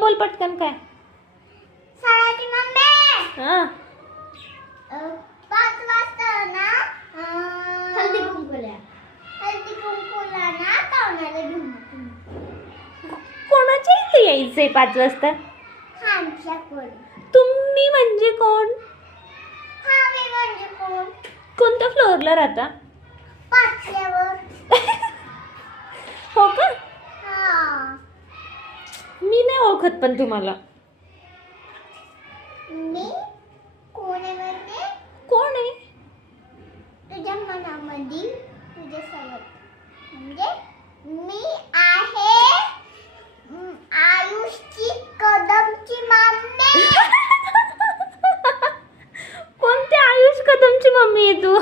बोल पटकन काय. सराची मम्मी हा 5 वाजता ना हळदी कुंकूला ना पाहुण्याला घेऊन कोणाच्या इथे यायचंय 5 वाजता. आमच्याकडे. तुम्ही म्हणजे कोण. हा मी म्हणजे कोण. कोणत्या फ्लोअरला राहता. 5ल्यावर. हो का. हा मी नाही ओळखत पण तुम्हाला. मी कोण आहे म्हणजे कोण आहे. तुझ्या मनामध्ये तुझ्या सगळं म्हणजे मी आहे आयुषची कदमची मम्मी. कोणत्या आयुष कदमची मम्मी आहे तू.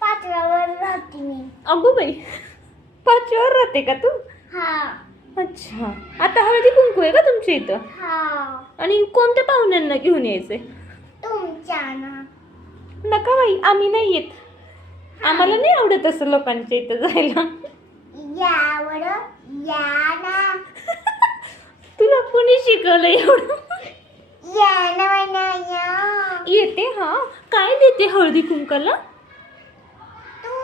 5ल्यावर राहते मी. अगो बाई 5वर राहते का तू. हा अच्छा आता हळदी कुंकू आहे का तुमच्या इथं. हा आणि कोणत्या पाहुण्यांना घेऊन यायचंय. तुमच्या ना. नका बाई आम्ही नाही येत. आम्हाला नाही आवडत असं लोकांच्या इथं जायला. यावर या ना. तुला कोणी शिकवलं एवढं. या ना म्हणा या. येते. हा काय देते हळदी कुंकाला. तू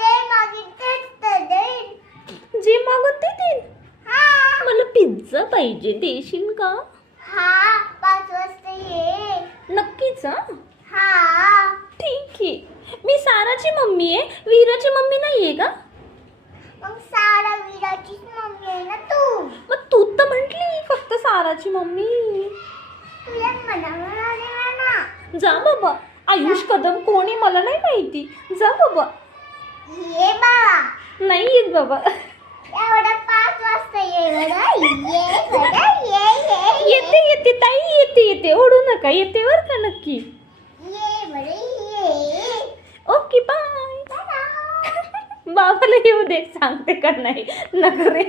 ते मागितलं तर देईन. जे मागत ते देईन. हा मला पिझ्झा पाहिजे देशील का. हा 5 वाजता ये. नक्कीच. हा हा ठीक आहे. मी साराची मम्मी आहे. वीराची मम्मी नाहीये का. मग सारा विराचीच मम्मी आहे ना तू. मग तू तर म्हटली फक्त साराची मम्मी. तुझ्या मनावर आलेला ना. जा बाबा. आयुष कदम कोण आहे मला नाही माहिती. जा बाबा. ये बाबा. नाही येत बाबा. एवढा 5 वाजता ये बरं. ये बरं. ये येते येते ताई येते येते. ओढू नका. येते वर का नक्की. ये बरं ये. Okay bye. बाय. बाबाला येऊ दे सांगते का नाही नका रे.